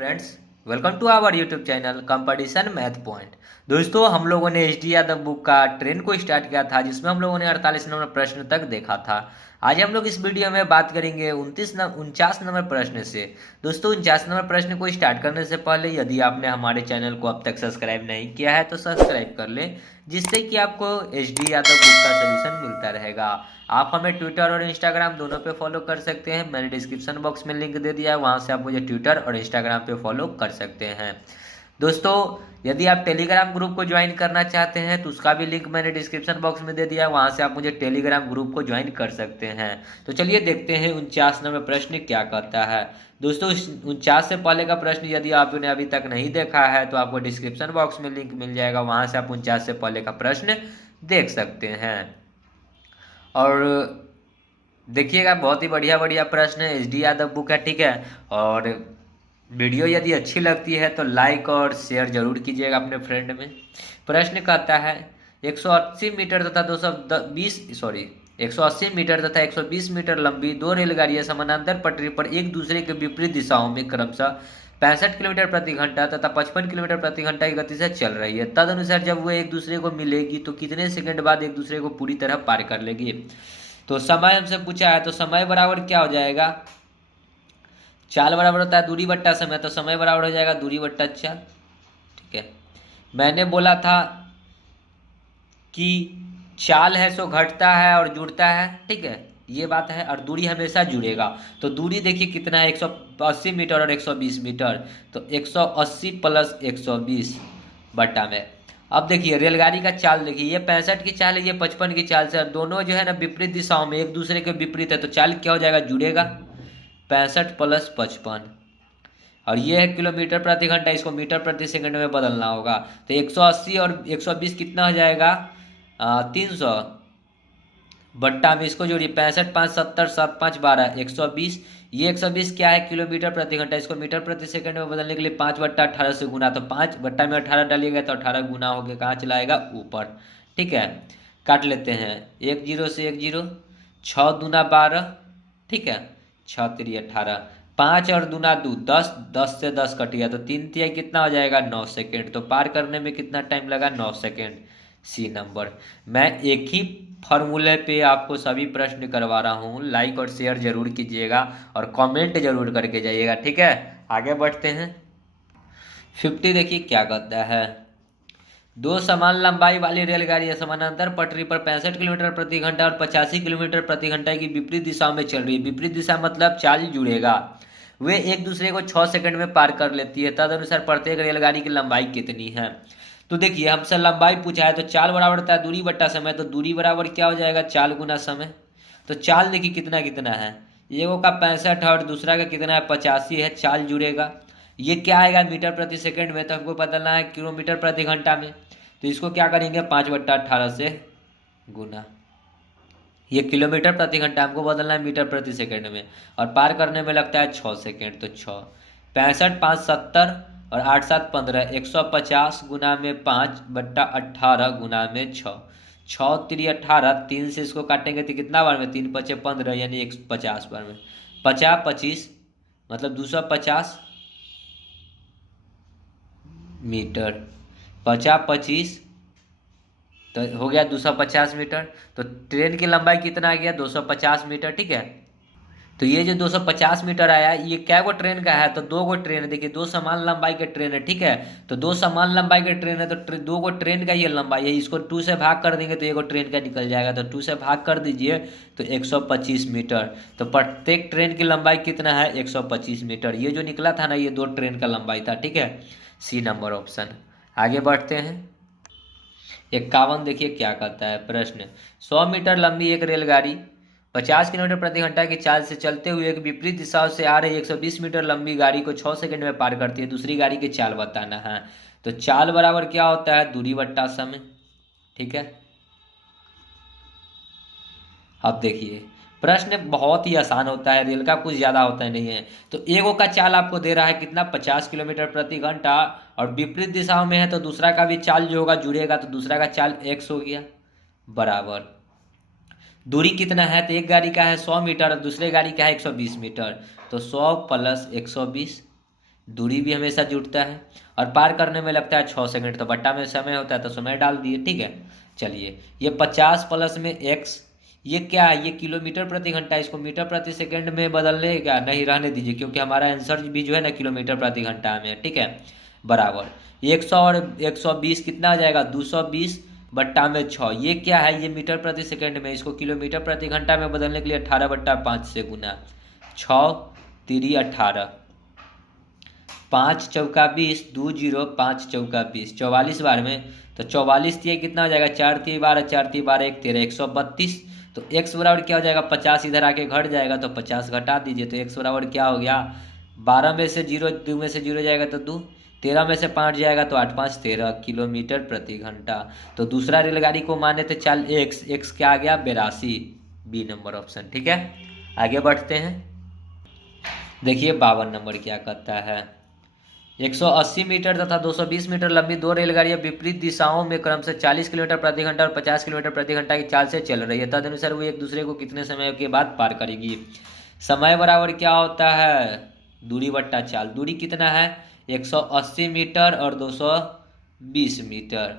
Friends, welcome to our YouTube channel competition math point. दोस्तों, हम लोगों ने एच डी यादव बुक का ट्रेन को स्टार्ट किया था, जिसमें हम लोगों ने 48 नंबर प्रश्न तक देखा था। आज हम लोग इस वीडियो में बात करेंगे 49 नंबर प्रश्न से। दोस्तों, 49 नंबर प्रश्न को स्टार्ट करने से पहले यदि आपने हमारे चैनल को अब तक सब्सक्राइब नहीं किया है तो सब्सक्राइब कर लें, जिससे कि आपको एच डी यादव बुक का सोल्यूशन मिलता रहेगा। आप हमें ट्विटर और इंस्टाग्राम दोनों पे फॉलो कर सकते हैं। मैंने डिस्क्रिप्शन बॉक्स में लिंक दे दिया है, वहाँ से आप मुझे ट्विटर और इंस्टाग्राम पे फॉलो कर सकते हैं। दोस्तों, यदि आप टेलीग्राम ग्रुप को ज्वाइन करना चाहते हैं तो उसका भी लिंक मैंने डिस्क्रिप्शन बॉक्स में दे दिया है, वहाँ से आप मुझे टेलीग्राम ग्रुप को ज्वाइन कर सकते हैं। तो चलिए देखते हैं 49 नंबर प्रश्न क्या कहता है। दोस्तों, 49 से पहले का प्रश्न यदि आपने अभी तक नहीं देखा है तो आपको डिस्क्रिप्शन बॉक्स में लिंक मिल जाएगा, वहाँ से आप 49 से पहले का प्रश्न देख सकते हैं। और देखिएगा, बहुत ही बढ़िया बढ़िया प्रश्न है, एच डी यादव बुक है, ठीक है। और वीडियो यदि अच्छी लगती है तो लाइक और शेयर जरूर कीजिएगा अपने फ्रेंड में। प्रश्न कहता है 180 मीटर तथा 180 मीटर तथा 120 मीटर लंबी दो रेलगाड़ियां समानांतर पटरी पर एक दूसरे के विपरीत दिशाओं में क्रमशः 65 किलोमीटर प्रति घंटा तथा 55 किलोमीटर प्रति घंटा की गति से चल रही है। तदनुसार जब वो एक दूसरे को मिलेगी तो कितने सेकंड बाद एक दूसरे को पूरी तरह पार कर लेगी। तो समय हमसे पूछा है, तो समय बराबर क्या हो जाएगा, चाल बराबर होता है दूरी बट्टा समय, तो समय बराबर हो जाएगा दूरी बट्टा चाल। ठीक है, मैंने बोला था कि चाल है सो घटता है और जुड़ता है, ठीक है, ये बात है, और दूरी हमेशा जुड़ेगा। तो दूरी देखिए कितना है, 180 मीटर और 120 मीटर, तो 180 प्लस 120 बट्टा में। अब देखिए रेलगाड़ी का चाल, देखिए ये 65 की चाल है, ये 55 की चाल से, और दोनों जो है ना विपरीत दिशाओं में एक दूसरे के विपरीत है, तो चाल क्या हो जाएगा, जुड़ेगा, 65 प्लस 55। और ये है किलोमीटर प्रति घंटा, इसको मीटर प्रति सेकंड में बदलना होगा। तो 180 और 120 कितना हो जाएगा, 300 बट्टा में इसको जोड़िए, 65 5 70 7 5 12 120। ये 120 क्या है, किलोमीटर प्रति घंटा, इसको मीटर प्रति सेकंड में बदलने के लिए 5 बट्टा 18 से गुना, तो 5 बट्टा में 18 डालिएगा तो 18 गुना हो गया, कहाँ चलाएगा, ऊपर। ठीक है, काट लेते हैं, 1 0 से 1 0, 6 दूना 12, ठीक है, 6 3 18, 5 और दूना 2 10, 10 से 10 कट गया, तो 3 तिहाई कितना हो जाएगा, 9 सेकेंड। तो पार करने में कितना टाइम लगा, 9 सेकेंड। सी नंबर। मैं एक ही फॉर्मूले पे आपको सभी प्रश्न करवा रहा हूँ, लाइक और शेयर जरूर कीजिएगा और कमेंट जरूर करके जाइएगा, ठीक है। आगे बढ़ते हैं। 50 देखिए क्या कहता है, दो समान लंबाई वाली रेलगाड़ियां समानांतर पटरी पर 65 किलोमीटर प्रति घंटा और 85 किलोमीटर प्रति घंटा की विपरीत दिशा में चल रही है। विपरीत दिशा मतलब चाल जुड़ेगा। वे एक दूसरे को 6 सेकंड में पार कर लेती है। तदनुसार प्रत्येक रेलगाड़ी की लंबाई कितनी है। तो देखिए हमसे लंबाई पूछा है, तो चाल बराबर होता है दूरी बट्टा समय, तो दूरी बराबर क्या हो जाएगा, चाल गुना समय। तो चाल देखिए कितना कितना है, एगो का 65 है और दूसरा का कितना है, 85 है, चाल जुड़ेगा। ये क्या आएगा, मीटर प्रति सेकंड में, तो हमको बदलना है किलोमीटर प्रति घंटा में, तो इसको क्या करेंगे, 5 बट्टा 18 से गुना। ये किलोमीटर प्रति घंटा हमको बदलना है मीटर प्रति सेकंड में, और पार करने में लगता है 6 सेकंड। तो 6 65 5 70 और 8 7 15, 150 गुना में 5 बट्टा 18 गुना में 6, 6 3 18, 3 से इसको काटेंगे तो कितना बार में, 3 5 15, यानी 150 बार में, 50 25 मतलब 250 मीटर, 50 25 तो हो गया 250 मीटर। तो ट्रेन की लंबाई कितना आ गया, 250 मीटर, ठीक है। तो ये जो 250 मीटर आया, ये क्या गो ट्रेन का है, तो दो गो ट्रेन है। देखिए दो समान लंबाई के ट्रेन है, ठीक है। तो दो समान लंबाई के ट्रेन है, तो दो गो ट्रेन का ये लंबाई है, इसको 2 से भाग कर देंगे तो एक गो ट्रेन का निकल जाएगा, तो 2 से भाग कर दीजिए तो 125 मीटर। तो प्रत्येक ट्रेन की लंबाई कितना है, 125 मीटर। ये जो निकला था ना, ये दो ट्रेन का लंबाई था, ठीक है। C number option. आगे बढ़ते हैं। 51 देखिए क्या कहता है प्रश्न, 100 मीटर लंबी एक रेलगाड़ी 50 किलोमीटर प्रति घंटा की चाल से चलते हुए एक विपरीत दिशा से आ रही 120 मीटर लंबी गाड़ी को 6 सेकंड में पार करती है। दूसरी गाड़ी की चाल बताना है। तो चाल बराबर क्या होता है, दूरी बट्टा समय, ठीक है। अब देखिए प्रश्न बहुत ही आसान होता है, रेल का कुछ ज्यादा होता है नहीं है। तो एगो का चाल आपको दे रहा है कितना, 50 किलोमीटर प्रति घंटा, और विपरीत दिशाओं में है तो दूसरा का भी चाल जो होगा जुड़ेगा, तो दूसरा का चाल x हो गया, बराबर दूरी कितना है, तो एक गाड़ी का है 100 मीटर और दूसरे गाड़ी का है 120 मीटर, तो 100 प्लस 120। दूरी भी हमेशा जुड़ता है, और पार करने में लगता है 6 सेकंड, तो बट्टा में समय होता है तो समय डाल दिए, ठीक है। चलिए, ये 50 प्लस में एक्स, ये क्या है, ये किलोमीटर प्रति घंटा, इसको मीटर प्रति सेकंड में बदलने का नहीं, रहने दीजिए, क्योंकि हमारा आंसर भी जो है ना किलोमीटर प्रति घंटा में है, ठीक है। बराबर 100 और 120 कितना आ जाएगा, 220 बट्टा में 6, ये क्या है, ये मीटर प्रति सेकंड में, इसको किलोमीटर प्रति घंटा में बदलने के लिए 18/5 से गुना, 6 3 18, 5 चौका 20, 2 0 5 चौका 20, 44 बार में, तो 44 ये कितना हो जाएगा, 4 3 12, 4 3 12 1 13, 132। तो x बराबर क्या हो जाएगा, 50 इधर आके घट जाएगा तो 50 घटा दीजिए, तो x बराबर क्या हो गया, 12 में से 0, 2 में से 0 जाएगा तो 2, 13 में से 5 जाएगा तो 8 5 13 किलोमीटर प्रति घंटा। तो दूसरा रेलगाड़ी को माने थे चाल x क्या आ गया, 82, बी नंबर ऑप्शन, ठीक है। आगे बढ़ते हैं, देखिए 52 नंबर क्या कहता है। 180 मीटर तथा 220 मीटर लंबी दो रेलगाड़ियां विपरीत दिशाओं में क्रमशः 40 किलोमीटर प्रति घंटा और 50 किलोमीटर प्रति घंटा की चाल से चल रही है, तदनुसार वो एक दूसरे को कितने समय के बाद पार करेगी। समय बराबर क्या होता है, दूरी बट्टा चाल। दूरी कितना है, 180 मीटर और 220 मीटर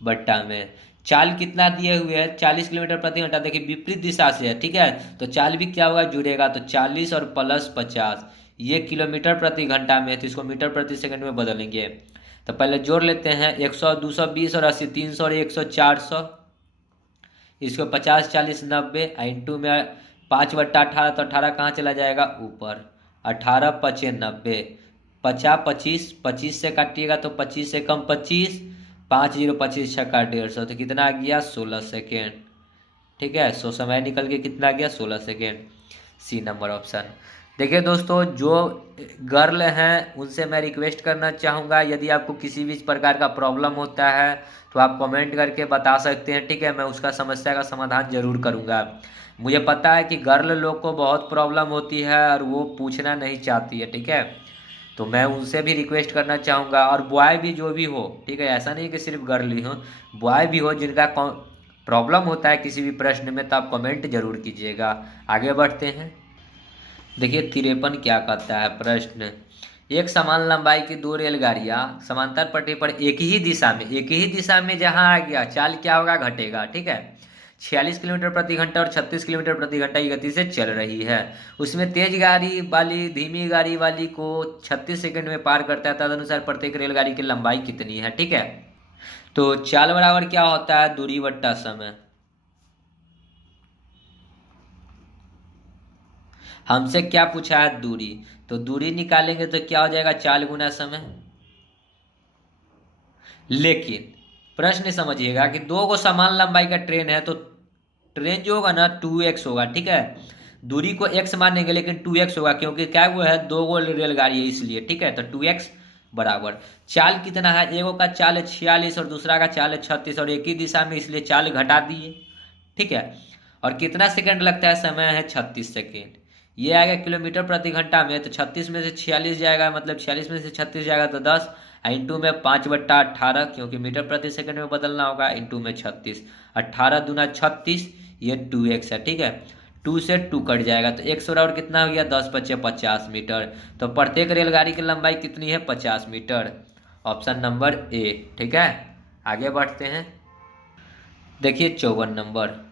बट्टा में चाल कितना दिए हुए है, 40 किलोमीटर प्रति घंटा, देखिए विपरीत दिशा से है, ठीक है। तो चाल भी क्या होगा, जुड़ेगा, तो 40 और प्लस 50, ये किलोमीटर प्रति घंटा में है, तो इसको मीटर प्रति सेकंड में बदलेंगे। तो पहले जोड़ लेते हैं, 100 220 और 80, 300 और 100 400, इसको 50 40 90, इंटू में 5/18, तो 18 कहाँ चला जाएगा, ऊपर, 18 5 90, 50 25, 25 से काटिएगा तो 25 से कम 25, 5 0 25 छक्का 150, तो कितना आ गया, 16 सेकेंड, ठीक है। सो समय निकल के कितना गया, 16 सेकेंड, सी नंबर ऑप्शन। देखिए दोस्तों, जो गर्ल हैं उनसे मैं रिक्वेस्ट करना चाहूँगा, यदि आपको किसी भी प्रकार का प्रॉब्लम होता है तो आप कमेंट करके बता सकते हैं, ठीक है। मैं उसका समस्या का समाधान जरूर करूँगा। मुझे पता है कि गर्ल लोग को बहुत प्रॉब्लम होती है और वो पूछना नहीं चाहती है, ठीक है। तो मैं उनसे भी रिक्वेस्ट करना चाहूँगा, और बॉय भी जो भी हो, ठीक है, ऐसा नहीं कि सिर्फ गर्ल ही हो, बॉय भी हो जिनका प्रॉब्लम होता है किसी भी प्रश्न में, तो आप कमेंट जरूर कीजिएगा। आगे बढ़ते हैं, देखिए 53 क्या कहता है प्रश्न। एक समान लंबाई की दो रेलगाड़ियां समांतर पटरी पर एक ही दिशा में जहां आ गया, चाल क्या होगा, घटेगा, ठीक है। 46 किलोमीटर प्रति घंटा और 36 किलोमीटर प्रति घंटा की गति से चल रही है। उसमें तेज गाड़ी वाली धीमी गाड़ी वाली को 36 सेकंड में पार करता है, तदनुसार प्रत्येक रेलगाड़ी की लंबाई कितनी है, ठीक है। तो चाल बराबर क्या होता है, दूरी बट्टा समय। हमसे क्या पूछा है, दूरी, तो दूरी निकालेंगे तो क्या हो जाएगा, चाल गुना समय। लेकिन प्रश्न समझिएगा कि दो को समान लंबाई का ट्रेन है, तो ट्रेन जो होगा ना 2x होगा, ठीक है। दूरी को x मानेंगे लेकिन 2x होगा, क्योंकि क्या वो है, दो गो रेलगाड़ी है इसलिए, ठीक है। तो 2x बराबर चाल कितना है, एगो का चाल है 46 और दूसरा का चाल है 36, और एक ही दिशा में, इसलिए चाल घटा दिए, ठीक है। और कितना सेकंड लगता है, समय है 36 सेकेंड। ये आएगा किलोमीटर प्रति घंटा में, तो 36 में से 46 जाएगा, मतलब 46 में से 36 जाएगा तो 10, इंटू में 5/18, क्योंकि मीटर प्रति सेकंड में बदलना होगा, इंटू में 36, 18 दूना 36, ये 2x है, ठीक है। 2 से 2 कट जाएगा, तो x बराबर कितना हो गया, 10 × 5 = 50 मीटर। तो प्रत्येक रेलगाड़ी की लंबाई कितनी है, 50 मीटर, ऑप्शन नंबर ए, ठीक है। आगे बढ़ते हैं, देखिए 54 नंबर।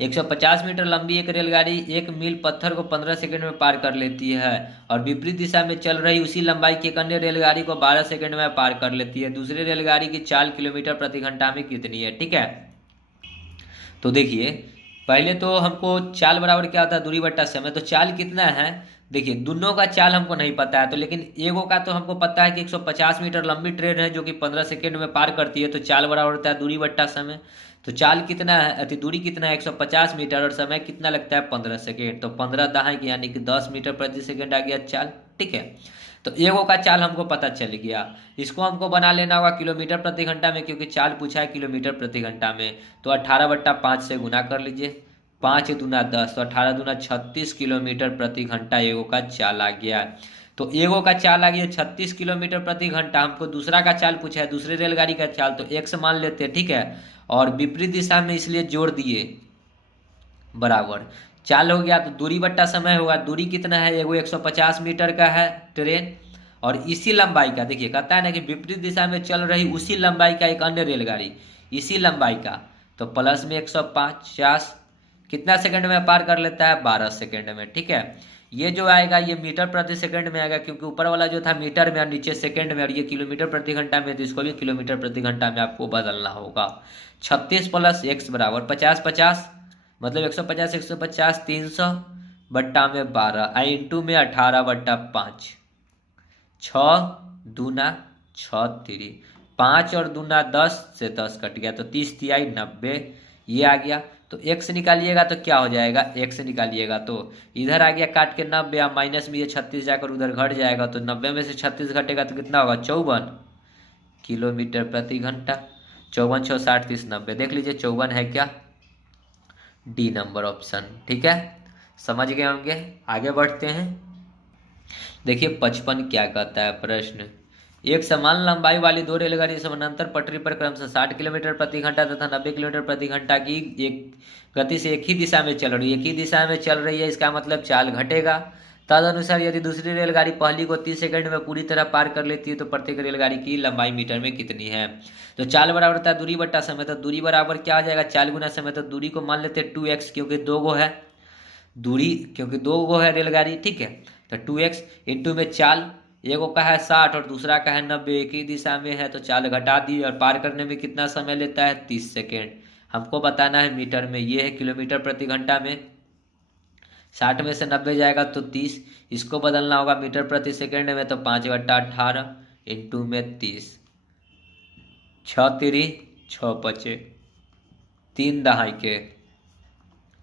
150 मीटर लंबी एक रेलगाड़ी 1 मील पत्थर को 15 सेकंड में पार कर लेती है, और विपरीत दिशा में चल रही उसी लंबाई की एक अन्य रेलगाड़ी को 12 सेकंड में पार कर लेती है। दूसरी रेलगाड़ी की चाल किलोमीटर प्रति घंटा में कितनी है, ठीक है। तो देखिए, पहले तो हमको चाल बराबर क्या होता है, दूरी बट्टा समय। तो चाल कितना है, देखिए दोनों का चाल हमको नहीं पता है, तो लेकिन एगो का तो हमको पता है कि 150 मीटर लंबी ट्रेन है जो कि 15 सेकंड में पार करती है, तो चाल बराबर होता है दूरी बट्टा समय। तो चाल कितना है, अति दूरी कितना है, 150 मीटर, और समय कितना लगता है, 15 सेकेंड। तो 15 दहाई यानी कि 10 मीटर प्रति सेकेंड आ गया चाल, ठीक है। तो एगो का चाल हमको पता चल गया, इसको हमको बना लेना होगा किलोमीटर प्रति घंटा में, क्योंकि चाल पूछा है किलोमीटर प्रति घंटा में। तो 18/5 से गुना कर लीजिए, 5 दूना 10, तो 18 दूना 36 किलोमीटर प्रति घंटा एगो का चाल आ गया। तो एगो का चाल आ गया 36 किलोमीटर प्रति घंटा। हमको दूसरा का चाल पूछा है, दूसरे रेलगाड़ी का चाल, तो x मान लेते हैं, ठीक है। और विपरीत दिशा में इसलिए जोड़ दिए, बराबर चाल हो गया, तो दूरी बट्टा समय होगा। दूरी कितना है, एगो 150 मीटर का है ट्रेन, और इसी लंबाई का, देखिए कहता है ना कि विपरीत दिशा में चल रही उसी लंबाई का एक अन्य रेलगाड़ी, इसी लंबाई का, तो प्लस में 150 कितना सेकंड में पार कर लेता है, 12 सेकंड में। ठीक है, ये जो आएगा ये मीटर प्रति सेकंड में आएगा, क्योंकि ऊपर वाला जो था मीटर में और नीचे सेकंड में, और ये किलोमीटर प्रति घंटा में, तो इसको भी किलोमीटर प्रति घंटा में आपको बदलना होगा। 36 प्लस x बराबर 50 50, मतलब 150 150 300 बट्टा में 12 आई इंटू में 18 बट्टा 5, 6 दूना 6 3, 5 और दूना 10 से 10 कट गया तो 30 तिहाई 90, ये आ गया। तो x निकालिएगा तो क्या हो जाएगा, x निकालिएगा तो इधर आ गया काट के 90, माइनस में ये 36 जाकर उधर घट जाएगा, तो 90 में से 36 घटेगा तो कितना होगा, 54 किलोमीटर प्रति घंटा। 54 6 60 30 90, देख लीजिए 54 है क्या, डी नंबर ऑप्शन। ठीक है, समझ गए होंगे। आगे बढ़ते हैं। देखिए 55 क्या कहता है प्रश्न, एक समान लंबाई वाली दो रेलगाड़ी समानांतर पटरी पर क्रमशः 60 किलोमीटर प्रति घंटा तथा 90 किलोमीटर प्रति घंटा की एक गति से एक ही दिशा में चल रही है, एक ही दिशा में चल रही है, इसका मतलब चाल घटेगा। तदनुसार यदि दूसरी रेलगाड़ी पहली को 30 सेकंड में पूरी तरह पार कर लेती है तो प्रत्येक रेलगाड़ी की लंबाई मीटर में कितनी है। तो चाल बराबर होता है दूरी बट्टा समय, तो दूरी बराबर क्या आ जाएगा, चाल गुना समय, तो दूरी को मान लेते हैं 2x, क्योंकि दो गो है दूरी, क्योंकि दो गो है रेलगाड़ी। ठीक है, तो 2x इंटू में चाल, एगो का है 60 और दूसरा का है 90, एक ही दिशा में है तो चाल घटा दी, और पार करने में कितना समय लेता है, 30 सेकेंड। हमको बताना है मीटर में, ये है किलोमीटर प्रति घंटा में, 60 में से 90 जाएगा तो 30, इसको बदलना होगा मीटर प्रति सेकेंड में, तो 5 बट्टा 18 इंटू में 30, 6 3 6 5 3 दहाई के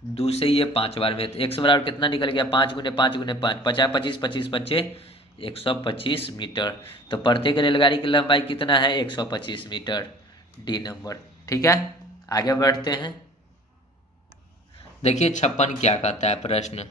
दो से ये 5 बार में, तो x बराबर कितना निकल गया, 5 गुने 5 गुने 5 50 25 25 25 125 मीटर। तो प्रत्येक रेलगाड़ी की लंबाई कितना है, 125 मीटर, डी नंबर। ठीक है, आगे बढ़ते हैं। देखिए 56 क्या कहता है प्रश्न,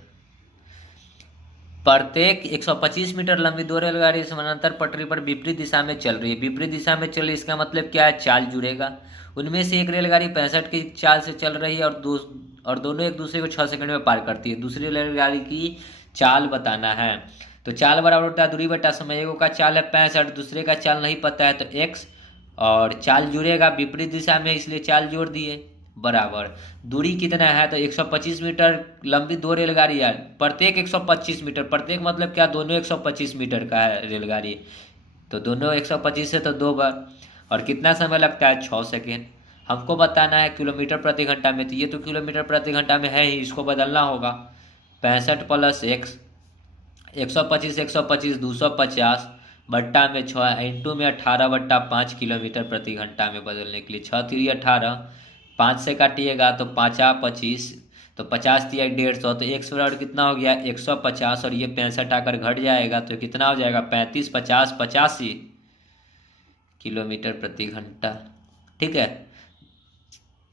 प्रत्येक 125 मीटर लंबी दो रेलगाड़ी समानांतर पटरी पर विपरीत दिशा में चल रही है, विपरीत दिशा में चल रही है इसका मतलब क्या है, चाल जुड़ेगा। उनमें से एक रेलगाड़ी 65 की चाल से चल रही है और दोनों एक दूसरे को 6 सेकंड में पार करती है, दूसरी रेलगाड़ी की चाल बताना है। तो चाल बराबर होता है दूरी बटा समय, एगो का चाल है 65, दूसरे का चाल नहीं पता है तो x, और चाल जुड़ेगा विपरीत दिशा में इसलिए चाल जोड़ दिए, बराबर दूरी कितना है, तो 125 मीटर लंबी दो रेलगाड़ी है, प्रत्येक 125 मीटर, प्रत्येक मतलब क्या, दोनों 125 मीटर का है रेलगाड़ी, तो दोनों 125 से तो 2 बार, और कितना समय लगता है, 6 सेकेंड। हमको बताना है किलोमीटर प्रति घंटा में, तो ये तो किलोमीटर प्रति घंटा में है ही, इसको बदलना होगा। 65 प्लस x, 125 125 250 बट्टा में 6 इंटू में 18 बट्टा 5 किलोमीटर प्रति घंटा में बदलने के लिए, 6 3 18, 5 से काटिएगा तो 5 25, तो 50 3 150, तो x बराबर कितना हो गया, 150, और ये 65 आकर घट जाएगा तो कितना हो जाएगा, 35 50 85 किलोमीटर प्रति घंटा। ठीक है,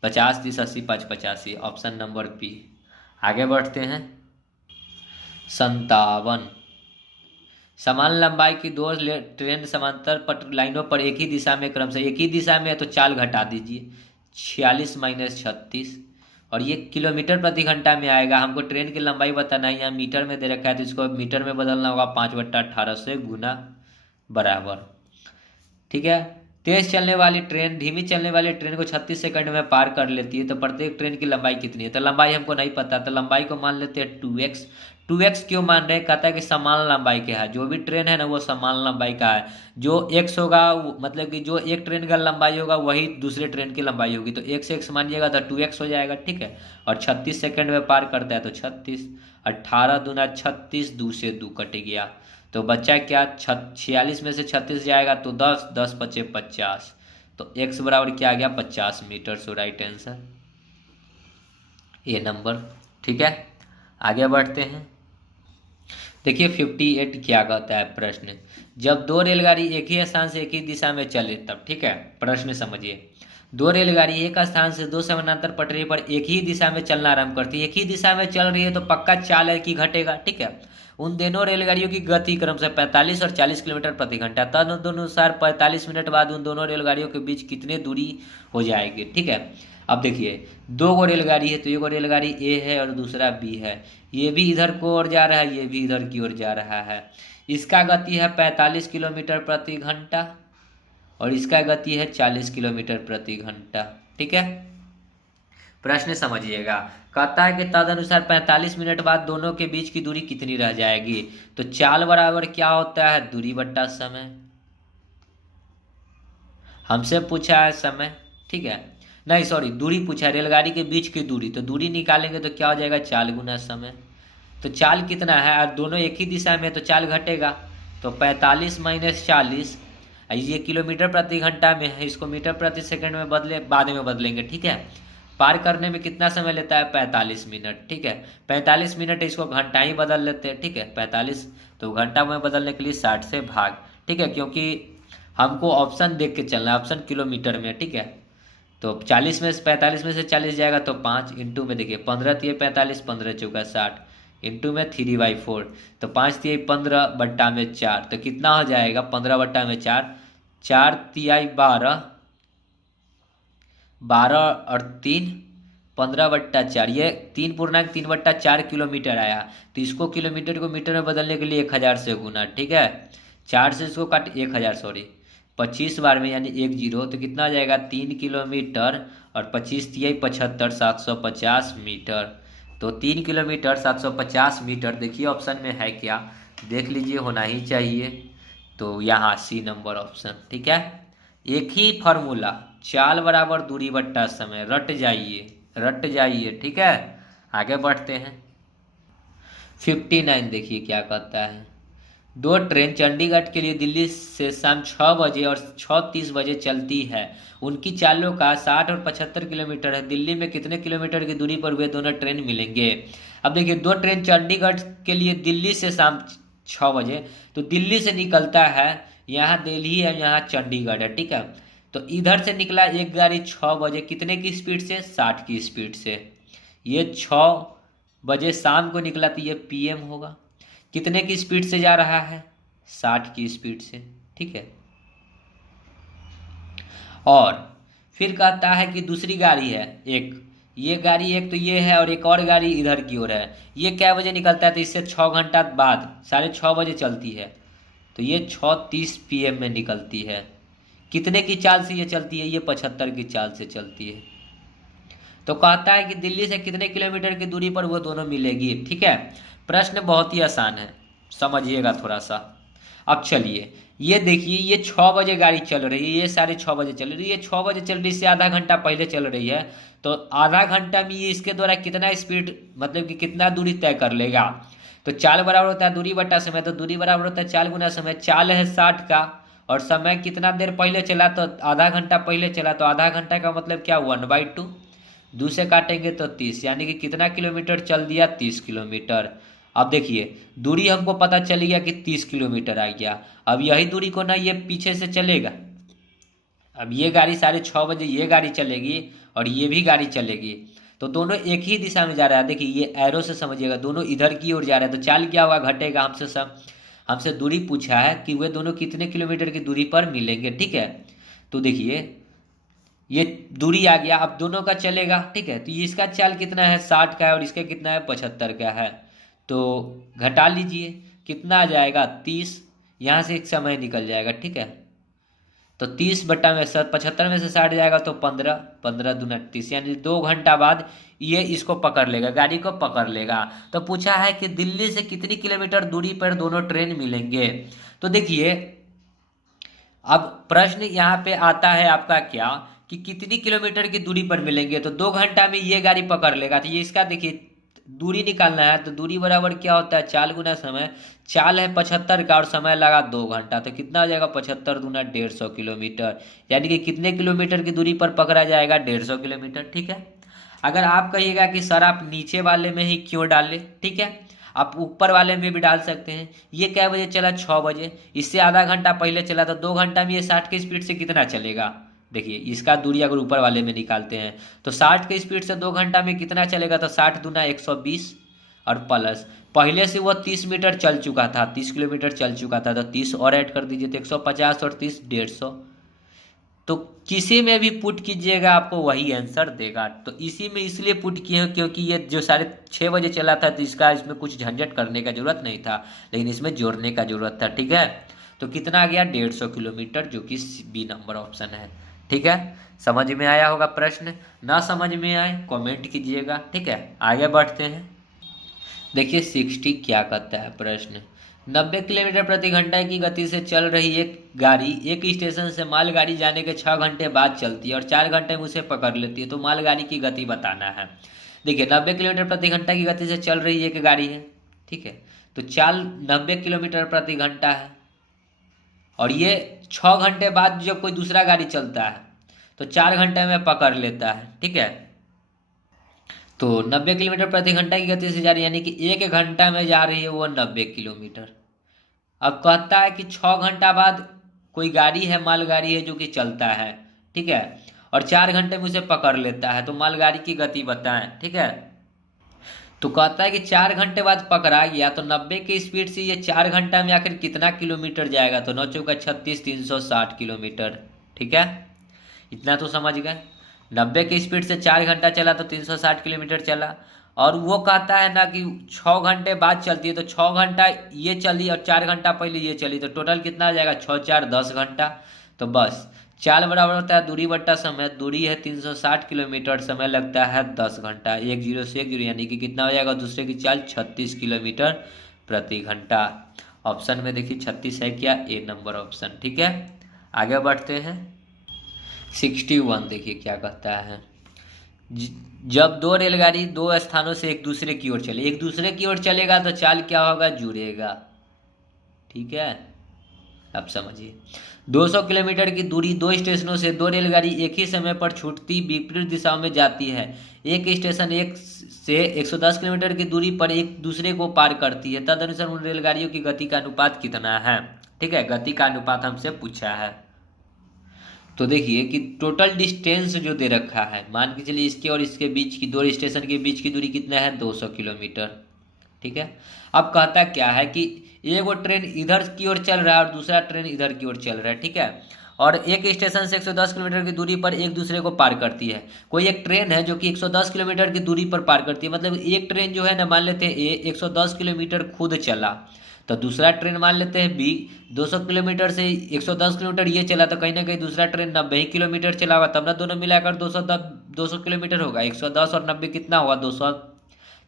50 30 80 5 85, ऑप्शन नंबर पी। आगे बढ़ते हैं। 57, समान लंबाई की दो ट्रेन समांतर लाइनों पर एक ही दिशा में क्रमशः, एक ही दिशा में है तो चाल घटा दीजिए, 46 माइनस 36, और ये किलोमीटर प्रति घंटा में आएगा। हमको ट्रेन की लंबाई बताना है, यहाँ मीटर में दे रखा है तो इसको मीटर में बदलना होगा, 5 बट्टा 18 से गुना, बराबर। ठीक है, तेज चलने वाली ट्रेन धीमी चलने वाली ट्रेन को 36 सेकंड में पार कर लेती है, तो प्रत्येक ट्रेन की लंबाई कितनी है, तो लंबाई हमको नहीं पता, तो लंबाई को मान लेते हैं 2x। 2x क्यों मान रहे हैं, कहता है कि समान लंबाई का है, जो भी ट्रेन है ना वो समान लंबाई का है, जो x होगा मतलब कि जो एक ट्रेन का लंबाई होगा वही दूसरे ट्रेन की लंबाई होगी, तो x x मानिएगा तो 2x हो जाएगा। ठीक है, और 36 सेकंड में पार करता है तो 36, 18 दूना 36, 2 से 2 कट गया, तो बच्चा क्या, 46 में से 36 जाएगा तो 10, 10 पचे 50, तो x बराबर क्या आ गया, 50 मीटर। सो राइट आंसर ये नंबर। ठीक है, आगे बढ़ते हैं। देखिए 58 क्या कहता है प्रश्न, जब दो रेलगाड़ी एक ही स्थान से एक ही दिशा में चले तब। ठीक है, प्रश्न समझिए, दो रेलगाड़ी एक स्थान से दो समानांतर पटरी पर एक ही दिशा में चलना आरंभ करती है, एक ही दिशा में चल रही है तो पक्का चाल है कि घटेगा। ठीक है, उन दोनों रेलगाड़ियों की गति क्रमशः 45 और 40 किलोमीटर प्रति घंटा, तदनुसार 45 मिनट बाद उन दोनों रेलगाड़ियों के बीच कितनी दूरी हो जाएगी। ठीक है, अब देखिए दो गो रेलगाड़ी है तो एक रेलगाड़ी ए है और दूसरा बी है, ये भी इधर को ओर जा रहा है, ये भी इधर की ओर जा रहा है, इसका गति है 45 किलोमीटर प्रति घंटा और इसका गति है 40 किलोमीटर प्रति घंटा। ठीक है, प्रश्न समझिएगा। कहता है कि तदनुसार 45 मिनट बाद दोनों के बीच की दूरी कितनी रह जाएगी। तो चाल बराबर क्या होता है, दूरी बट्टा समय। हमसे पूछा है समय, ठीक है, नहीं सॉरी दूरी पूछा है, रेलगाड़ी के बीच की दूरी। तो दूरी निकालेंगे तो क्या हो जाएगा, चाल गुना समय। तो चाल कितना है, और दोनों एक ही दिशा में, तो चाल घटेगा। तो 45 माइनस 40, ये किलोमीटर प्रति घंटा में है, इसको मीटर प्रति सेकंड में बदले, बाद में बदलेंगे। ठीक है, पार करने में कितना समय लेता है, 45 मिनट। ठीक है, 45 मिनट, इसको घंटा ही बदल लेते हैं। ठीक है, 45 तो घंटा में बदलने के लिए 60 से भाग। ठीक है, क्योंकि हमको ऑप्शन देख के चलना है, ऑप्शन किलोमीटर में। ठीक है, तो 40 में से 45 में से 40 जाएगा तो 5 इंटू में देखिए 15 तिये 45, 15 चौका 60 इंटू में 3/4, तो 5 तिये 15 बट्टा में 4, तो कितना हो जाएगा 15 बट्टा में 4, 4 तिहाई 12, 12 और 3 15 बट्टा 4, ये 3.3/4 किलोमीटर आया। तो इसको किलोमीटर को मीटर में बदलने के लिए 1000 से गुना। ठीक है, 4 से इसको काट 1000 सॉरी 25 बार में यानी 10, तो कितना आ जाएगा 3 किलोमीटर और 25 तिहाई 75, 750 मीटर। तो 3 किलोमीटर 750 मीटर। देखिए ऑप्शन में है क्या, देख लीजिए, होना ही चाहिए। तो यहाँ सी नंबर ऑप्शन। ठीक है, एक ही फॉर्मूला, चाल बराबर दूरी बट्टा समय, रट जाइए रट जाइए। ठीक है, आगे बढ़ते हैं। 59 देखिए क्या कहता है। दो ट्रेन चंडीगढ़ के लिए दिल्ली से शाम 6 बजे और 6:30 बजे चलती है। उनकी चालों का 60 और 75 किलोमीटर है। दिल्ली में कितने किलोमीटर की दूरी पर वे दोनों ट्रेन मिलेंगे। अब देखिए, दो ट्रेन चंडीगढ़ के लिए दिल्ली से शाम 6 बजे, तो दिल्ली से निकलता है, यहाँ दिल्ली है, यहाँ चंडीगढ़ है। ठीक है, तो इधर से निकला एक गाड़ी 6 बजे, कितने की स्पीड से, 60 की स्पीड से। ये 6 बजे शाम को निकला तो ये पीएम होगा। कितने की स्पीड से जा रहा है, 60 की स्पीड से। ठीक है, और फिर कहता है कि दूसरी गाड़ी है एक, ये गाड़ी एक तो ये है और एक और गाड़ी इधर की ओर है। ये क्या बजे निकलता है, तो इससे 6 घंटा बाद 6:30 बजे चलती है। तो ये 6:30 PM में निकलती है। कितने की चाल से ये चलती है, ये 75 की चाल से चलती है। तो कहता है कि दिल्ली से कितने किलोमीटर की दूरी पर वो दोनों मिलेगी। ठीक है, प्रश्न बहुत ही आसान है, समझिएगा थोड़ा सा। अब चलिए, ये देखिए, ये 6 बजे गाड़ी चल रही है, ये 6:30 बजे चल रही है, ये 6 बजे चल रही है, इससे आधा घंटा पहले चल रही है। तो आधा घंटा में ये इसके द्वारा कितना स्पीड, मतलब कि कितना दूरी तय कर लेगा। तो चाल बराबर होता है दूरी बट्टा समय, तो दूरी बराबर होता है चाल गुना समय। चाल है 60 का और समय कितना देर पहले चला, तो आधा घंटा पहले चला, तो आधा घंटा का मतलब क्या, 1/2। 2 से काटेंगे तो 30, यानी कि कितना किलोमीटर चल दिया, 30 किलोमीटर। अब देखिए, दूरी हमको पता चल गया कि 30 किलोमीटर आ गया। अब यही दूरी को ना ये पीछे से चलेगा। अब ये गाड़ी 6:30 बजे ये गाड़ी चलेगी और ये भी गाड़ी चलेगी, तो दोनों एक ही दिशा में जा रहा है। देखिए, ये एरो से समझिएगा, दोनों इधर की ओर जा रहा है। तो चाल क्या होगा, घटेगा। हमसे दूरी पूछा है कि वे दोनों कितने किलोमीटर की दूरी पर मिलेंगे। ठीक है, तो देखिए ये दूरी आ गया, अब दोनों का चलेगा। ठीक है, तो इसका चाल कितना है, 60 का है और इसका कितना है, 75 का है। तो घटा लीजिए, कितना आ जाएगा, 30। यहाँ से एक समय निकल जाएगा। ठीक है, तो 30 बट्टा में 75 में से 60 जाएगा तो 15, 15 दूना 30, यानी 2 घंटा बाद ये इसको पकड़ लेगा, गाड़ी को पकड़ लेगा। तो पूछा है कि दिल्ली से कितनी किलोमीटर दूरी पर दोनों ट्रेन मिलेंगे। तो देखिए, अब प्रश्न यहाँ पे आता है आपका क्या, कि कितनी किलोमीटर की दूरी पर मिलेंगे। तो 2 घंटा में ये गाड़ी पकड़ लेगा। तो ये इसका देखिए दूरी निकालना है, तो दूरी बराबर क्या होता है, चाल गुना समय। चाल है 75 का और समय लगा 2 घंटा, तो कितना हो जाएगा, 75 दूना 150 किलोमीटर, यानी कि कितने किलोमीटर की दूरी पर पकड़ा जाएगा, 150 किलोमीटर। ठीक है, अगर आप कहिएगा कि सर आप नीचे वाले में ही क्यों डाले, ठीक है, आप ऊपर वाले में भी डाल सकते हैं। ये क्या बजे चला, 6 बजे, इससे आधा घंटा पहले चला, तो 2 घंटा में ये 60 की स्पीड से कितना चलेगा। देखिए, इसका दूरी अगर ऊपर वाले में निकालते हैं तो 60 की स्पीड से 2 घंटा में कितना चलेगा, तो 60 दूना 120 और प्लस पहले से वो 30 मीटर चल चुका था, 30 किलोमीटर चल चुका था, तो 30 और ऐड कर दीजिए, तो 150 और 30 150। तो किसी में भी पुट कीजिएगा आपको वही आंसर देगा। तो इसी में इसलिए पुट किए हैं क्योंकि ये जो 6:30 चला था तो इसमें कुछ झंझट करने का जरूरत नहीं था, लेकिन इसमें जोड़ने का जरूरत था। ठीक है, तो कितना आ गया 150 किलोमीटर, जो कि बी नंबर ऑप्शन है। ठीक है, समझ में आया होगा प्रश्न, ना समझ में आए कमेंट कीजिएगा। ठीक है, आगे बढ़ते हैं। देखिए 60 क्या कहता है प्रश्न। 90 किलोमीटर प्रति घंटा की गति से चल रही एक गाड़ी एक स्टेशन से मालगाड़ी जाने के 6 घंटे बाद चलती है और 4 घंटे में उसे पकड़ लेती है, तो मालगाड़ी की गति बताना है। देखिए 90 किलोमीटर प्रति घंटा की गति से चल रही एक गाड़ी है। ठीक है, तो चाल 90 किलोमीटर प्रति घंटा है और ये 6 घंटे बाद जब कोई दूसरा गाड़ी चलता है तो 4 घंटे में पकड़ लेता है। ठीक है, तो 90 किलोमीटर प्रति घंटा की गति से जा रही है, यानी कि 1 घंटा में जा रही है वो 90 किलोमीटर। अब कहता है कि 6 घंटा बाद कोई गाड़ी है, मालगाड़ी है जो कि चलता है। ठीक है, और 4 घंटे में उसे पकड़ लेता है, तो मालगाड़ी की गति बताएं। ठीक है, तो कहता है कि 4 घंटे बाद पकड़ा गया तो 90 की स्पीड से ये 4 घंटा में आखिर कितना किलोमीटर जाएगा, तो 9 चौका 36 360 किलोमीटर। ठीक है, इतना तो समझ गए। 90 की स्पीड से 4 घंटा चला तो 360 किलोमीटर चला, और वो कहता है ना कि 6 घंटे बाद चलती है, तो 6 घंटा ये चली और 4 घंटा पहले ये चली, तो टोटल कितना आ जाएगा 6 4 10 घंटा। तो बस चाल बराबर होता है दूरी बट्टा समय, दूरी है 360 किलोमीटर, समय लगता है 10 घंटा। 1 0 से 1 0 यानी कि कितना हो जाएगा दूसरे की चाल 36 किलोमीटर प्रति घंटा। ऑप्शन में देखिए 36 है क्या, ए नंबर ऑप्शन। ठीक है, आगे बढ़ते हैं। 61 देखिए क्या कहता है। जब दो रेलगाड़ी दो स्थानों से एक दूसरे की ओर चले, एक दूसरे की ओर चलेगा तो चाल क्या होगा, जुड़ेगा। ठीक है, अब समझिए 200 किलोमीटर की दूरी दो स्टेशनों से दो रेलगाड़ी एक ही समय पर छूटती विपरीत दिशाओं में जाती है। एक स्टेशन एक से 110 किलोमीटर की दूरी पर एक दूसरे को पार करती है, तदनुसार उन रेलगाड़ियों की गति का अनुपात कितना है। ठीक है, गति का अनुपात हमसे पूछा है। तो देखिए कि टोटल डिस्टेंस जो दे रखा है, मान के चलिए इसके और इसके बीच की, दो स्टेशन के बीच की दूरी कितना है 200 किलोमीटर। ठीक है, अब कहता क्या है कि एक वो ट्रेन इधर की ओर चल रहा है और दूसरा ट्रेन इधर की ओर चल रहा है। ठीक है, और एक स्टेशन से 110 किलोमीटर की दूरी पर एक दूसरे को पार करती है। कोई एक ट्रेन है जो कि 110 किलोमीटर की दूरी पर पार करती है, मतलब एक ट्रेन जो है ना, मान लेते हैं ए 110 किलोमीटर खुद चला, तो दूसरा ट्रेन मान लेते हैं बी 200 किलोमीटर से 110 किलोमीटर ये चला, तो कहीं ना कहीं दूसरा ट्रेन 90 ही किलोमीटर चला होगा, तब ना दोनों मिलाकर 200 किलोमीटर होगा। 110 और 90 कितना हुआ 200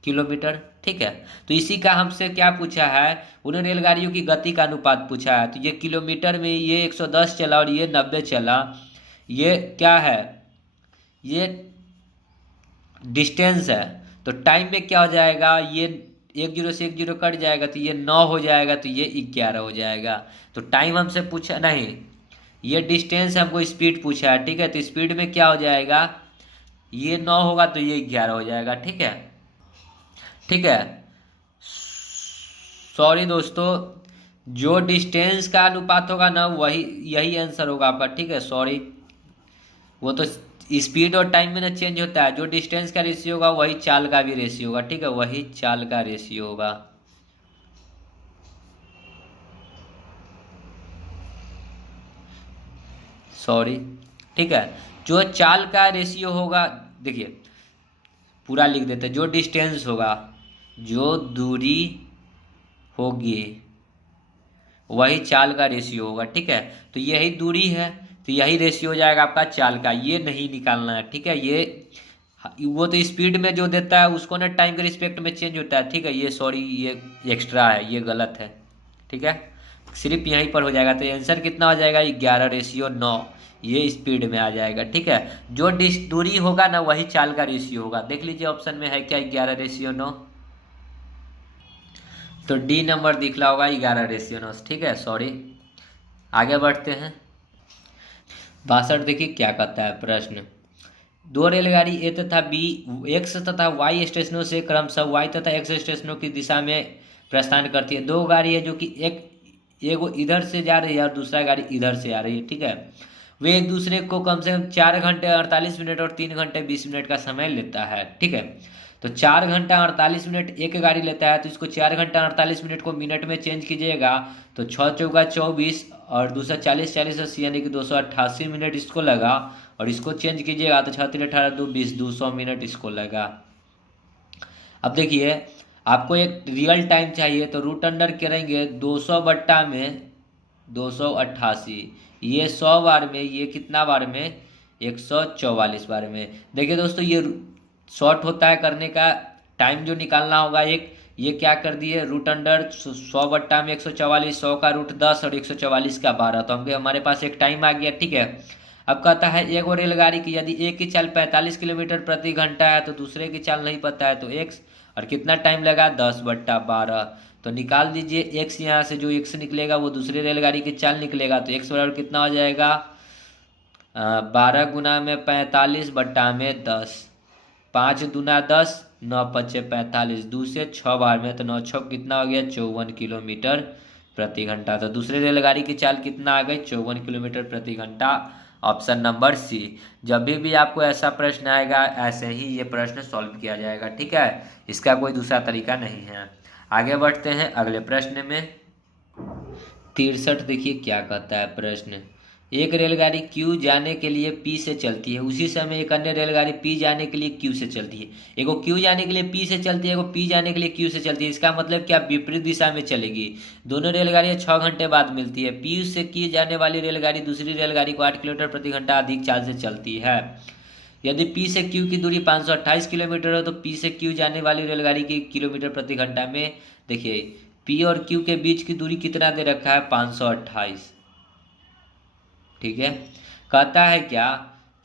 किलोमीटर। ठीक है, तो इसी का हमसे क्या पूछा है, उन रेलगाड़ियों की गति का अनुपात पूछा है। तो ये किलोमीटर में ये 110 चला और ये 90 चला, ये क्या है, ये डिस्टेंस है। तो टाइम में क्या हो जाएगा, ये 1 0 से 1 0 कट जाएगा तो ये 9 हो जाएगा, तो ये 11 हो जाएगा। तो टाइम हमसे पूछा नहीं, ये डिस्टेंस हमको स्पीड पूछा है। ठीक है, तो स्पीड में क्या हो जाएगा, ये 9 होगा तो ये 11 हो जाएगा। ठीक है, ठीक है, सॉरी दोस्तों, जो डिस्टेंस का अनुपात होगा ना वही यही आंसर होगा आपका। ठीक है, सॉरी, वो तो स्पीड और टाइम में ना चेंज होता है, जो डिस्टेंस का रेशियो होगा वही चाल का भी रेशियो होगा। ठीक है, वही चाल का रेशियो होगा। सॉरी, ठीक है, जो चाल का रेशियो होगा, देखिए पूरा लिख देते हैं, जो डिस्टेंस होगा, जो दूरी होगी वही चाल का रेशियो होगा। ठीक है, तो यही दूरी है तो यही रेशियो हो जाएगा आपका चाल का, ये नहीं निकालना है। ठीक है, ये वो तो स्पीड में जो देता है उसको ना टाइम के रिस्पेक्ट में चेंज होता है। ठीक है, ये सॉरी ये एक्स्ट्रा है, ये गलत है। ठीक है, सिर्फ यहीं पर हो जाएगा, तो आंसर कितना हो जाएगा 11:9, ये स्पीड में आ जाएगा। ठीक है, जो दूरी होगा ना वही चाल का रेशियो होगा। देख लीजिए ऑप्शन में है क्या 11:9, तो डी नंबर दिखला होगा 11:9। ठीक है, सॉरी, आगे बढ़ते हैं। 62 देखिए क्या कहता है प्रश्न। दो रेलगाड़ी ए तथा बी एक्स तथा वाई स्टेशनों से क्रमशः वाई तथा एक्स स्टेशनों की दिशा में प्रस्थान करती है। दो गाड़ी है जो कि एगो इधर से जा रही है और दूसरा गाड़ी इधर से आ रही है। ठीक है, वे एक दूसरे को कम से कम 4 घंटे 48 मिनट और 3 घंटे 20 मिनट का समय लेता है। ठीक है, तो 4 घंटा 48 मिनट एक गाड़ी लेता है, तो इसको 4 घंटा 48 मिनट को मिनट में चेंज कीजिएगा तो 6 × 4 = 24 और दूसरा 40 यानी कि 288 मिनट इसको लगा, और इसको चेंज कीजिएगा तो 6×3 = 18 = 2 20 200 मिनट इसको लगा। अब देखिए आपको एक रियल टाइम चाहिए, तो रूट अंडर करेंगे 200 बट्टा में 288, ये 100 बार में, ये कितना बार में 144 बार में। देखिए दोस्तों ये शॉर्ट होता है करने का टाइम जो निकालना होगा एक, ये क्या कर दिए रूट अंडर 100 बट्टा में 144, 100 का रूट 10 और 144 का 12, तो हमारे पास एक टाइम आ गया। ठीक है, अब कहता है एक और रेलगाड़ी की यदि एक की चाल 45 किलोमीटर प्रति घंटा है तो दूसरे की चाल नहीं पता है तो x, और कितना टाइम लगा 10/12, तो निकाल दीजिए x, यहाँ से जो x निकलेगा वो दूसरे रेलगाड़ी की चाल निकलेगा, तो x बराबर कितना हो जाएगा 12 × 45/10, 5 दूना 10, 9 × 5 = 45, 2 से 6 बार में, तो 9 × 6 कितना हो गया 54 किलोमीटर प्रति घंटा। तो दूसरे रेलगाड़ी की चाल कितना आ गई 54 किलोमीटर प्रति घंटा। Option number C. जब भी आपको ऐसा प्रश्न आएगा ऐसे ही ये प्रश्न सॉल्व किया जाएगा। ठीक है, इसका कोई दूसरा तरीका नहीं है। आगे बढ़ते हैं अगले प्रश्न में। 63 देखिए क्या कहता है प्रश्न। एक रेलगाड़ी Q जाने के लिए P से चलती है, उसी समय एक अन्य रेलगाड़ी P जाने के लिए Q से चलती है। एगो Q जाने के लिए P से चलती है, एगो P जाने के लिए Q से चलती है। इसका मतलब क्या विपरीत दिशा में चलेगी। दोनों रेलगाड़ियां 6 घंटे बाद मिलती है। P से Q जाने वाली रेलगाड़ी दूसरी रेलगाड़ी को 8 किलोमीटर प्रति घंटा अधिक चाल से चलती है। यदि P से Q की दूरी 528 किलोमीटर हो तो P से Q जाने वाली रेलगाड़ी की किलोमीटर प्रति घंटा में, देखिए P और Q के बीच की दूरी कितना दे रखा है 528। ठीक है, कहता है क्या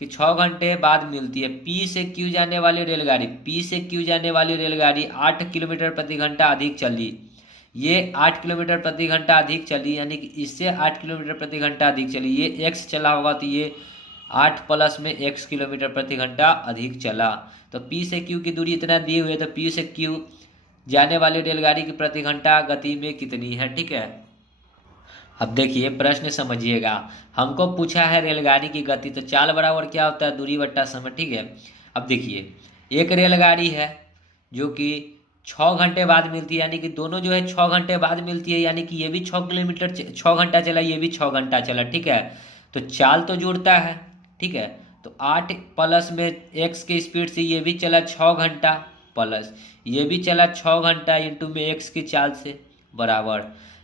कि 6 घंटे बाद मिलती है। P से Q जाने वाली रेलगाड़ी, P से Q जाने वाली रेलगाड़ी 8 किलोमीटर प्रति घंटा अधिक चली, ये 8 किलोमीटर प्रति घंटा अधिक चली, यानी कि इससे 8 किलोमीटर प्रति घंटा अधिक चली। ये x चला होगा तो ये 8 प्लस में x किलोमीटर प्रति घंटा अधिक चला। तो P से Q की दूरी इतना दिए हुए, तो P से Q जाने वाली रेलगाड़ी की प्रति घंटा गति में कितनी है। ठीक है, अब देखिए प्रश्न समझिएगा। हमको पूछा है रेलगाड़ी की गति, तो चाल बराबर क्या होता है दूरी बट्टा समय। ठीक है, अब देखिए एक रेलगाड़ी है जो कि 6 घंटे बाद मिलती है, यानी कि दोनों जो है 6 घंटे बाद मिलती है, यानी कि ये भी 6 घंटा चला, ये भी 6 घंटा चला। ठीक है, तो चाल तो जुड़ता है। ठीक है, तो 8 प्लस में x की स्पीड से ये भी चला 6 घंटा, प्लस ये भी चला 6 घंटा इंटू में x की चाल से बराबर।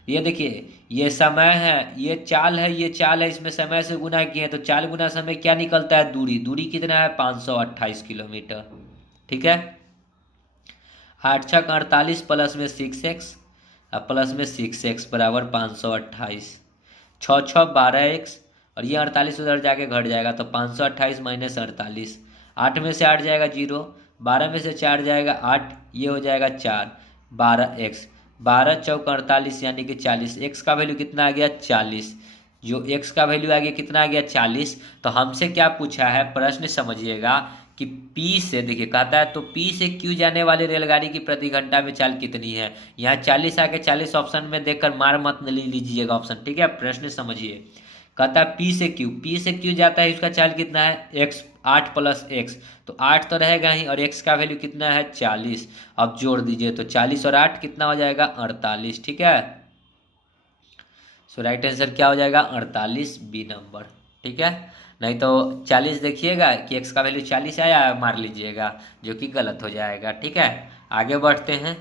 ये देखिए ये समय है, ये चाल है, ये चाल है, इसमें समय से गुना किए हैं तो चाल गुना समय क्या निकलता है दूरी। दूरी कितना है 528 किलोमीटर। ठीक है, 8 × 6 = 48 प्लस में 6x और प्लस में 6x बराबर 528, 6 × 6 = 12x, और ये 48 उधर जाके घट जाएगा तो 528 - 48, 8 में से 8 जाएगा 0, 12 में से 4 जाएगा 8, ये हो जाएगा 4, 12x, 12 × 4 = 48 यानी कि 40। x का वैल्यू कितना आ गया 40, जो x का वैल्यू आ गया कितना आ गया 40। तो हमसे क्या पूछा है प्रश्न समझिएगा कि P से, देखिए कहता है तो P से Q जाने वाली रेलगाड़ी की प्रति घंटा में चाल कितनी है। यहाँ 40 आके 40 ऑप्शन में देखकर मार मत ले लीजिएगा ऑप्शन। ठीक है, प्रश्न समझिए। कहता है P से Q जाता है, इसका चाल कितना है x, 8 + x, तो 8 तो रहेगा ही, और x का वैल्यू कितना है 40। अब जोड़ दीजिए तो 40 और 8 कितना हो जाएगा 48। ठीक है, सो राइट आंसर क्या हो जाएगा 48 बी नंबर। ठीक है, नहीं तो 40 देखिएगा कि x का वैल्यू 40 आया मार लीजिएगा, जो कि गलत हो जाएगा। ठीक है, आगे बढ़ते हैं।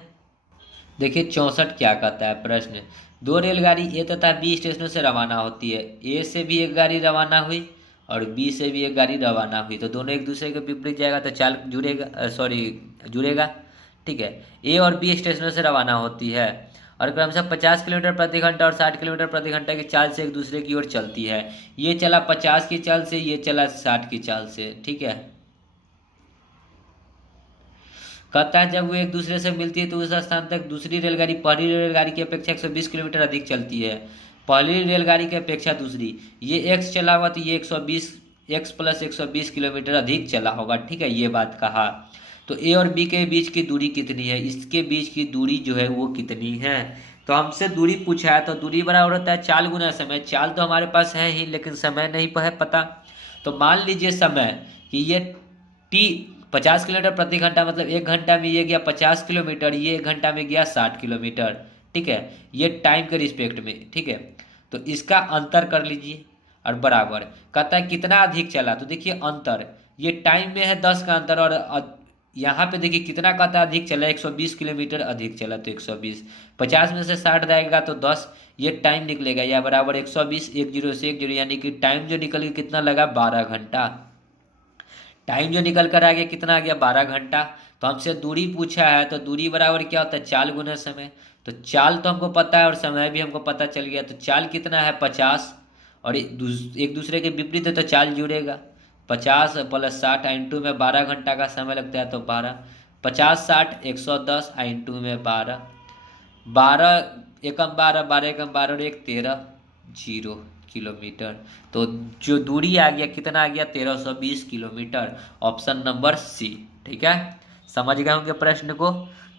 देखिए 64 क्या कहता है प्रश्न। 2 रेलगाड़ी ए तथा बी स्टेशनों से रवाना होती है। ए से भी एक गाड़ी रवाना हुई और बी से भी एक गाड़ी रवाना हुई, तो दोनों एक दूसरे के विपरीत जाएगा तो चाल जुड़ेगा, जुड़ेगा। ठीक है, ए और बी स्टेशनों से रवाना होती है और क्रमशः 50 किलोमीटर प्रति घंटा और 60 किलोमीटर प्रति घंटा की चाल से एक दूसरे की ओर चलती है। ये चला 50 की चाल से, ये चला 60 की चाल से। ठीक है, कहता है जब वो एक दूसरे से मिलती है तो उस स्थान तक दूसरी रेलगाड़ी पहली रेलगाड़ी की अपेक्षा 120 किलोमीटर अधिक चलती है। पहली रेलगाड़ी की अपेक्षा दूसरी, ये x चला हुआ तो ये 120, x + 120 किलोमीटर अधिक चला होगा। ठीक है, ये बात कहा। तो ए और बी के बीच की दूरी कितनी है, इसके बीच की दूरी जो है वो कितनी है। तो हमसे दूरी पूछा है, तो दूरी बराबर होता है चाल गुना समय। चाल तो हमारे पास है ही, लेकिन समय नहीं है पता। तो मान लीजिए समय कि ये t 50 किलोमीटर प्रति घंटा मतलब 1 घंटा में ये गया 50 किलोमीटर, ये 1 घंटा में गया 60 किलोमीटर। ठीक है, ये टाइम के रिस्पेक्ट में। ठीक है, तो इसका अंतर कर लीजिए और बराबर। कहता है कितना अधिक चला, तो देखिए अंतर, ये टाइम में है 10 का अंतर, और यहाँ पे देखिए कितना कहता है अधिक चला, 120 किलोमीटर अधिक चला, तो 120। 50 में से 60 जाएगा तो 10, ये टाइम निकलेगा, या बराबर 120, 10 से 10, यानी कि टाइम जो निकल गया कितना लगा, 12 घंटा। टाइम जो निकल कर आ गया कितना आ गया, 12 घंटा। तो हमसे दूरी पूछा है, तो दूरी बराबर क्या होता है, चाल गुना समय। तो चाल तो हमको पता है और समय भी हमको पता चल गया, तो चाल कितना है 50, और एक दूसरे के विपरीत है तो चाल जुड़ेगा। 50 + 60 इंटू में 12 घंटा का समय लगता है, तो 12, 50 60 110 इंटू में 12, 12 एकम 12, 12 एकम 12 और 1 13, 0 किलोमीटर। तो जो दूरी आ गया कितना आ गया, 1320 किलोमीटर, ऑप्शन नंबर सी। ठीक है, समझ गए होंगे प्रश्न को।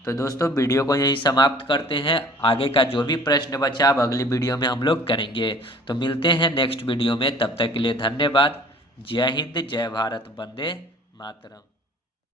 तो दोस्तों वीडियो को यहीं समाप्त करते हैं, आगे का जो भी प्रश्न बचा अब अगली वीडियो में हम लोग करेंगे। तो मिलते हैं नेक्स्ट वीडियो में, तब तक के लिए धन्यवाद। जय हिंद, जय भारत, वंदे मातरम।